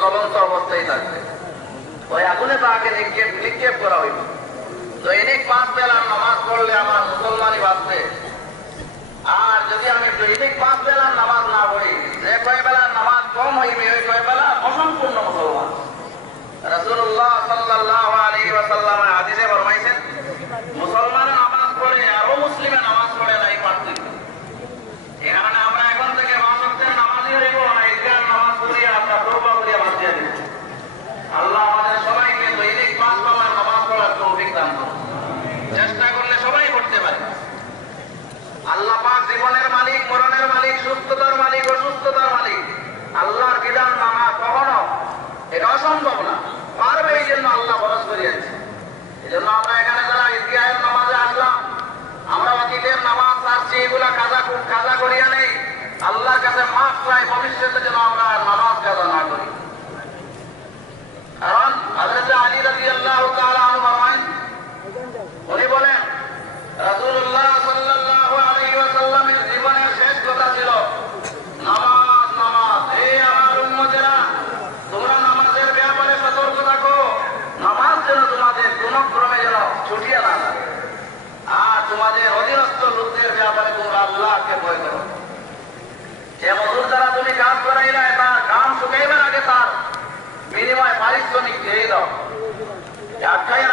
জ্বলন্ত অবস্থায় থাকবে, ওই আগুনে তাকে নিক্ষেপ করা হইব। দৈনিক 5 বেলার নামাজ পড়লে আমার মুসলমানই বাঁচবে। আর যদি আমি দৈনিক 5 বেলার নামাজ না পড়ি, যে কয় বেলার নামাজ কম হইবে ওই কয় বেলা অসম্পূর্ণ মুসলমান। রাসূলুল্লাহ সাল্লাল্লাহু আলাইহি ওয়াসাল্লাম হাদিসে ফরমাইছেন, মুসলমানের নামাজ পড়ে আর ও মুসলিমের নামাজ পড়ে না, এই পার্থক্য। এই কারণে আমরা এখন থেকে 5 ওয়াক্তের নামাজই হইব না, ঈদগাহের নামাজ পড়িয়া আমরা তওবা করিয়া বাদ দিয়ে দিব। আল্লাহ আমাদের সবাইকে দৈনিক 5 বেলার নামাজ পড়ার তৌফিক দান করুন। চেষ্টা করলে সবাই করতে পারে। আল্লাহ পাক জীবনের মালিক, মরণের মালিক, সুস্থতার মালিক, অসুস্থতার মালিক। আল্লাহর বিধান মানা কখনো এটা অসম্ভব না, পারবে। এই জন্য আল্লাহ খরচ করিয়েছে। এই জন্য আমরা এখানে যারা ঈদগাহের নামাজে আসলাম, আমরা অতীতের নামাজ ছাড়ছি, এগুলা কাজা করিয়া নেই। আল্লাহর কাছে মাফ চাই, ভবিষ্যতে যেন আমরা নামাজ কাজা না করি। কারণ হযরত আলী রাদিয়াল্লাহু তাআলা আনহু ফরমায়েন, উনি বলেন রাসূলুল্লাহ সাল্লাল্লাহু আলাইহি ওয়াসাল্লামের জীবনের শেষ কথা ছিল নামাজ, নামাজ। এই আমার উম্মতেরা, তোমরা নামাজের ব্যাপারে সতর্ক থাকো। নামাজ যেন তোমাদের কোন ক্রমে যেন ছুটিয়া না যায়। আর তোমাদের অধীনস্থ লোকদের ব্যাপারে তোমরা আল্লাহকে ভয় করো। যে মজুর দ্বারা তুমি কাজ করাইলে তার কাম শুকাইবার আগে তার বিনিময় পারিশ্রমিক দিয়ে দাও, আটকাইয়া